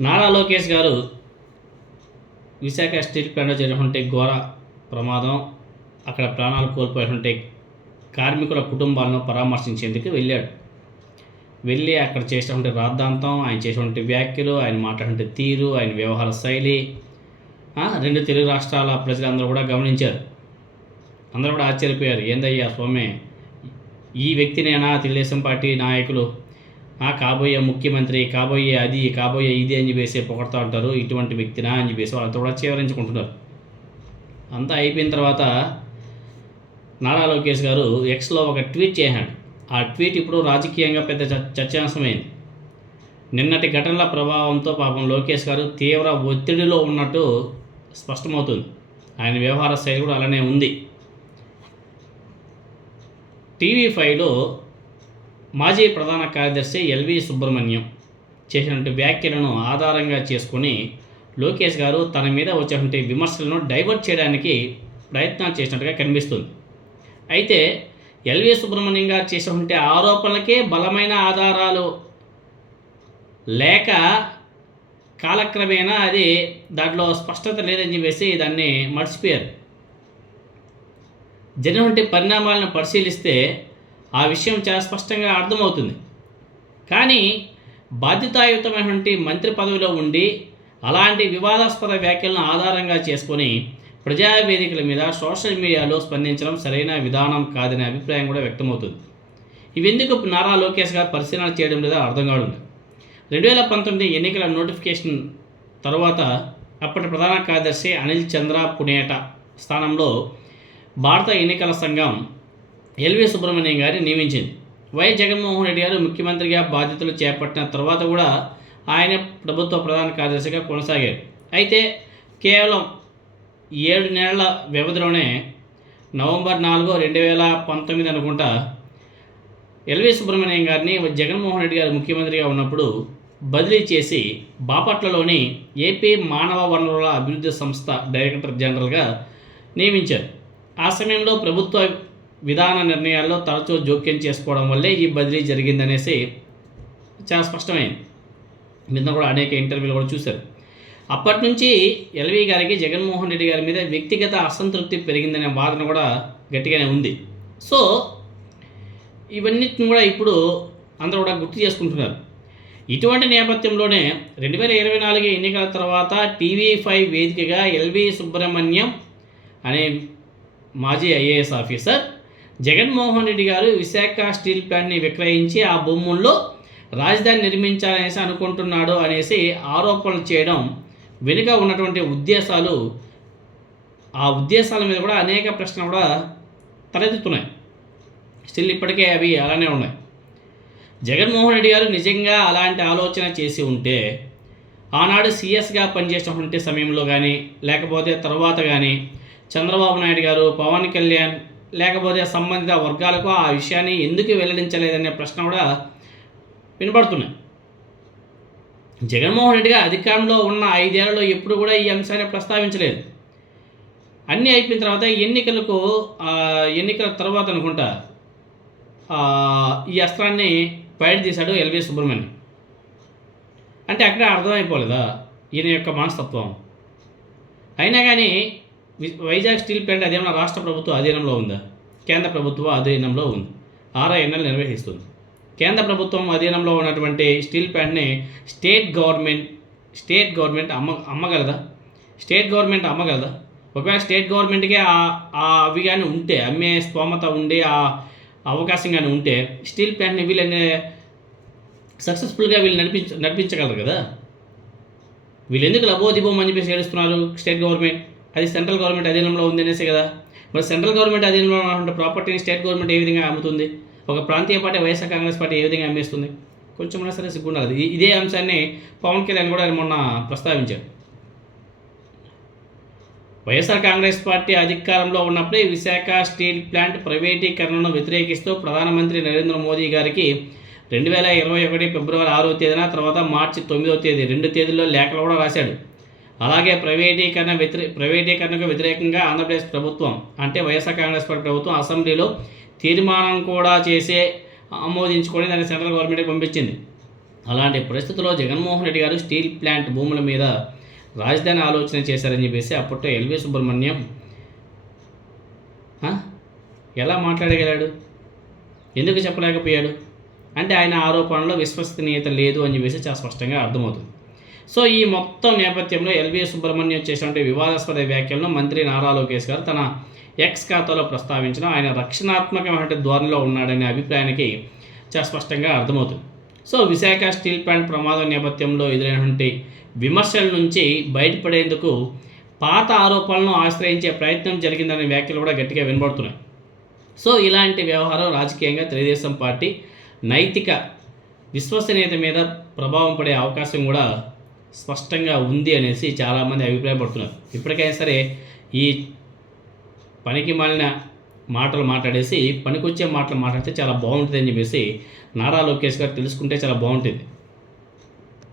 నారా లోకేష్ గారు విశాఖ స్టీల్ ప్లాంట్లో జరిగినటువంటి ఘోర ప్రమాదం, అక్కడ ప్రాణాలు కోల్పోయినటువంటి కార్మికుల కుటుంబాలను పరామర్శించేందుకు వెళ్ళి అక్కడ చేసినటువంటి రాద్ధాంతం, ఆయన చేసినటువంటి వ్యాఖ్యలు, ఆయన మాట్లాడినటువంటి తీరు, ఆయన వ్యవహార శైలి రెండు తెలుగు రాష్ట్రాల ప్రజలందరూ కూడా గమనించారు. అందరూ కూడా ఆశ్చర్యపోయారు. ఏందయ్యా స్వామి, ఈ వ్యక్తినేనా తెలుగుదేశం పార్టీ నాయకులు కాబోయే ముఖ్యమంత్రి, కాబోయే అది, కాబోయే ఇది అని చెప్పేసి పొగడుతూ ఉంటారు, ఇటువంటి వ్యక్తినా అని చెప్పేసి వాళ్ళతో కూడా చేవరించుకుంటున్నారు. అంతా అయిపోయిన తర్వాత నారా లోకేష్ గారు ఎక్స్లో ఒక ట్వీట్ చేశాడు. ఆ ట్వీట్ ఇప్పుడు రాజకీయంగా పెద్ద చర్చాంశమైంది. నిన్నటి ఘటనల ప్రభావంతో పాపం లోకేష్ గారు తీవ్ర ఒత్తిడిలో ఉన్నట్టు స్పష్టమవుతుంది. ఆయన వ్యవహార శైలి కూడా అలానే ఉంది. టీవీ5లో మాజీ ప్రధాన కార్యదర్శి ఎల్వి సుబ్రహ్మణ్యం చేసినటువంటి వ్యాఖ్యలను ఆధారంగా చేసుకొని లోకేష్ గారు తన మీద వచ్చేటువంటి విమర్శలను డైవర్ట్ చేయడానికి ప్రయత్నాలు చేసినట్టుగా కనిపిస్తుంది. అయితే ఎల్వి సుబ్రహ్మణ్యం గారు చేసినటువంటి ఆరోపణలకే బలమైన ఆధారాలు లేక కాలక్రమేణా అది దాంట్లో స్పష్టత లేదని చెప్పేసి దాన్ని మర్చిపోయారు. జరిగినటువంటి పరిణామాలను పరిశీలిస్తే ఆ విషయం చాలా స్పష్టంగా అర్థమవుతుంది. కానీ బాధ్యతాయుతమైనటువంటి మంత్రి పదవిలో ఉండి అలాంటి వివాదాస్పద వ్యాఖ్యలను ఆధారంగా చేసుకొని ప్రజావేదికల మీద సోషల్ మీడియాలో స్పందించడం సరైన విధానం కాదనే అభిప్రాయం కూడా వ్యక్తమవుతుంది. ఇవెందుకు నారా లోకేష్ గారు పరిశీలన చేయడం లేదా అర్థం కావడం. 2019 ఎన్నికల నోటిఫికేషన్ తర్వాత అప్పటి ప్రధాన కార్యదర్శి అనిల్ చంద్ర పునేట స్థానంలో భారత ఎన్నికల సంఘం ఎల్వి సుబ్రహ్మణ్యం గారిని నియమించింది. వైఎస్ జగన్మోహన్ రెడ్డి గారు ముఖ్యమంత్రిగా బాధ్యతలు చేపట్టిన తర్వాత కూడా ఆయన ప్రభుత్వ ప్రధాన కార్యదర్శిగా కొనసాగారు. అయితే కేవలం 7 నెలల వ్యవధిలోనే నవంబర్ 4, 2019 అనుకుంటా ఎల్వి సుబ్రహ్మణ్యం గారిని జగన్మోహన్ రెడ్డి గారు ముఖ్యమంత్రిగా ఉన్నప్పుడు బదిలీ చేసి బాపట్లలోని ఏపీ మానవ వనరుల అభివృద్ధి సంస్థ డైరెక్టర్ జనరల్గా నియమించారు. ఆ సమయంలో ప్రభుత్వ విధాన నిర్ణయాల్లో తరచూ జోక్యం చేసుకోవడం వల్లే ఈ బదిలీ జరిగిందనేసి చాలా స్పష్టమైంది. నిన్న కూడా అనేక ఇంటర్వ్యూలు కూడా చూశారు. అప్పటి నుంచి ఎల్వి గారికి జగన్మోహన్ రెడ్డి గారి మీద వ్యక్తిగత అసంతృప్తి పెరిగిందనే వాదన కూడా గట్టిగానే ఉంది. సో ఇవన్నిటిని కూడా ఇప్పుడు అందరూ కూడా గుర్తు చేసుకుంటున్నారు. ఇటువంటి నేపథ్యంలోనే 2024 ఎన్నికల తర్వాత టీవీ5 వేదికగా ఎల్వి సుబ్రహ్మణ్యం అనే మాజీ ఐఏఎస్ ఆఫీసర్ జగన్మోహన్ రెడ్డి గారు విశాఖ స్టీల్ ప్లాంట్ని విక్రయించి ఆ భూముల్లో రాజధాని నిర్మించాలనేసి అనుకుంటున్నాడు అనేసి ఆరోపణలు చేయడం వెనుక ఉన్నటువంటి ఉద్దేశాలు, ఆ ఉద్దేశాల మీద కూడా అనేక ప్రశ్నలు కూడా తలెత్తుతున్నాయి. స్టిల్ ఇప్పటికే అవి అలానే ఉన్నాయి. జగన్మోహన్ రెడ్డి గారు నిజంగా అలాంటి ఆలోచన చేసి ఉంటే ఆనాడు సీఎస్గా పనిచేసినటువంటి సమయంలో కానీ లేకపోతే తర్వాత కానీ చంద్రబాబు నాయుడు గారు, పవన్ కళ్యాణ్ లేకపోతే సంబంధిత వర్గాలకు ఆ విషయాన్ని ఎందుకు వెల్లడించలేదనే ప్రశ్న కూడా వినపడుతున్నాయి. జగన్మోహన్ రెడ్డి గారు అధికారంలో ఉన్న 5 ఏళ్లలో ఎప్పుడు కూడా ఈ అంశాన్ని ప్రస్తావించలేదు. అన్నీ అయిపోయిన తర్వాత ఎన్నికల తర్వాత అనుకుంటా ఈ అస్త్రాన్ని బయట తీశాడు ఎల్వి సుబ్రహ్మణ్యం. అంటే అక్కడే అర్థమైపోలేదా ఈయన యొక్క మనస్తత్వం? అయినా కానీ వైజాగ్ స్టీల్ ప్లాంట్ అదేమన్నా రాష్ట్ర ప్రభుత్వం అధీనంలో ఉందా? కేంద్ర ప్రభుత్వం అధీనంలో ఉంది. RINL నిర్వహిస్తుంది. కేంద్ర ప్రభుత్వం అధీనంలో ఉన్నటువంటి స్టీల్ ప్లాంట్ని స్టేట్ గవర్నమెంట్ అమ్మగలదా? స్టేట్ గవర్నమెంట్ అమ్మగలదా? ఒకవేళ స్టేట్ గవర్నమెంట్కే అవి కానీ ఉంటే, అమ్మే స్తోమత ఉండి ఆ అవకాశం కానీ ఉంటే స్టీల్ ప్లాంట్ని వీళ్ళని సక్సెస్ఫుల్గా నడిపించగలరు కదా. వీళ్ళు ఎందుకు లబోదిబోం అని చెప్పేసి ఏడుస్తున్నారు? స్టేట్ గవర్నమెంట్ అది సెంట్రల్ గవర్నమెంట్ అధీనంలో ఉంది అనేసి కదా. మరి సెంట్రల్ గవర్నమెంట్ అధీనంలో ఉన్న ప్రాపర్టీని స్టేట్ గవర్నమెంట్ ఏ విధంగా అమ్ముతుంది? ఒక ప్రాంతీయ పార్టీ వైఎస్ఆర్ కాంగ్రెస్ పార్టీ ఏ విధంగా అమ్మేస్తుంది? కొంచెం సరే సిగ్గుండాలి. ఇదే అంశాన్ని పవన్ కళ్యాణ్ కూడా మొన్న ప్రస్తావించారు. వైఎస్ఆర్ కాంగ్రెస్ పార్టీ అధికారంలో ఉన్నప్పుడే విశాఖ స్టీల్ ప్లాంట్ ప్రైవేటీకరణను వ్యతిరేకిస్తూ ప్రధానమంత్రి నరేంద్ర మోదీ గారికి 2021 ఫిబ్రవరి 6వ తేదీన తర్వాత మార్చి 9వ తేదీ 2 తేదీల్లో లేఖలు కూడా రాశాడు. అలాగే ప్రైవేటీకరణకు వ్యతిరేకంగా ఆంధ్రప్రదేశ్ ప్రభుత్వం అంటే వైఎస్ఆర్ కాంగ్రెస్ పార్టీ ప్రభుత్వం అసెంబ్లీలో తీర్మానం కూడా చేసి ఆమోదించుకొని దాన్ని సెంట్రల్ గవర్నమెంట్కి పంపించింది. అలాంటి పరిస్థితుల్లో జగన్మోహన్ రెడ్డి గారు స్టీల్ ప్లాంట్ భూముల మీద రాజధాని ఆలోచన చేశారని చెప్పేసి అప్పట్లో ఎల్వి సుబ్రహ్మణ్యం ఎలా మాట్లాడగలాడు? ఎందుకు చెప్పలేకపోయాడు? అంటే ఆయన ఆరోపణలో విశ్వసనీయత లేదు అని చెప్పేసి చాలా స్పష్టంగా అర్థమవుతుంది. సో ఈ మొత్తం నేపథ్యంలో ఎల్వి సుబ్రహ్మణ్యం చేసినటువంటి వివాదాస్పద వ్యాఖ్యలను మంత్రి నారా లోకేష్ గారు తన ఎక్స్ ఖాతాలో ప్రస్తావించడం ఆయన రక్షణాత్మకమైన ధోరణిలో ఉన్నాడనే అభిప్రాయానికి చాలా స్పష్టంగా అర్థమవుతుంది. సో విశాఖ స్టీల్ ప్లాంట్ ప్రమాదం నేపథ్యంలో ఎదురైనటువంటి విమర్శల నుంచి బయటపడేందుకు పాత ఆరోపణలను ఆశ్రయించే ప్రయత్నం జరిగిందనే వ్యాఖ్యలు కూడా గట్టిగా వినబడుతున్నాయి. సో ఇలాంటి వ్యవహారం రాజకీయంగా తెలుగుదేశం పార్టీ నైతిక విశ్వసనీయత మీద ప్రభావం పడే అవకాశం కూడా స్పష్టంగా ఉంది అనేసి చాలామంది అభిప్రాయపడుతున్నారు. ఇప్పటికైనా సరే ఈ పనికి మాలిన మాటలు మాట్లాడేసి పనికొచ్చే మాటలు మాట్లాడితే చాలా బాగుంటుంది అని చెప్పేసి నారా లోకేష్ గారు తెలుసుకుంటే చాలా బాగుంటుంది.